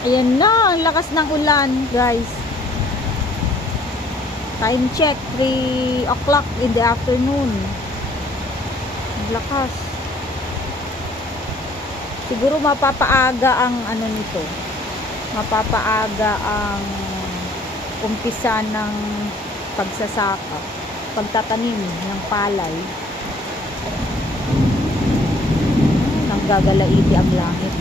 Ayan na, ang lakas ng ulan, guys. Time check, 3 o'clock in the afternoon. Ang lakas. Siguro mapapaaga ang ano nito. Mapapaaga ang umpisa ng pagsasaka, pagtatanim ng palay. Nang gagalaiti ang langit.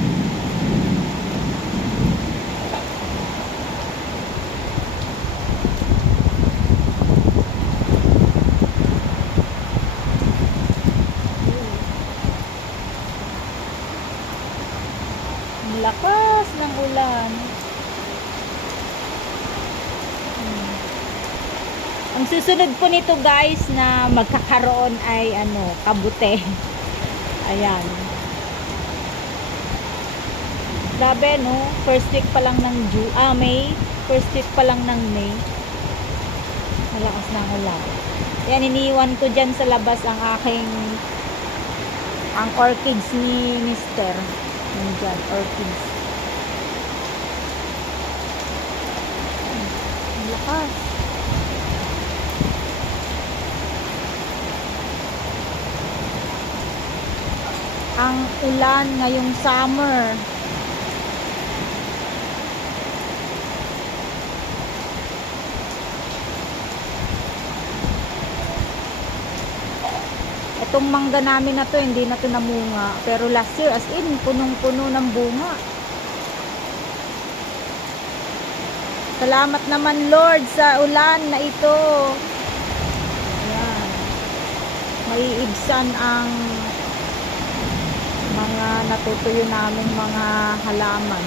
Ang lakas ng ulan. Ang susunod po nito, guys, na magkakaroon ay ano, kabute. Ayan. Grabe, no? First week pa lang ng May. First week pa lang ng May. Malakas ng ulan. Yan, iniwan ko dyan sa labas ang orchids ni Mister. Yan dyan, orchids. Ang lakas. Ang ulan ngayong summer. Itong mangga namin na to, hindi na to namunga. Pero last year, as in, punong-puno ng bunga. Salamat naman, Lord, sa ulan na ito. Ayan. Maiibsan ang mga natutuyo naming mga halaman.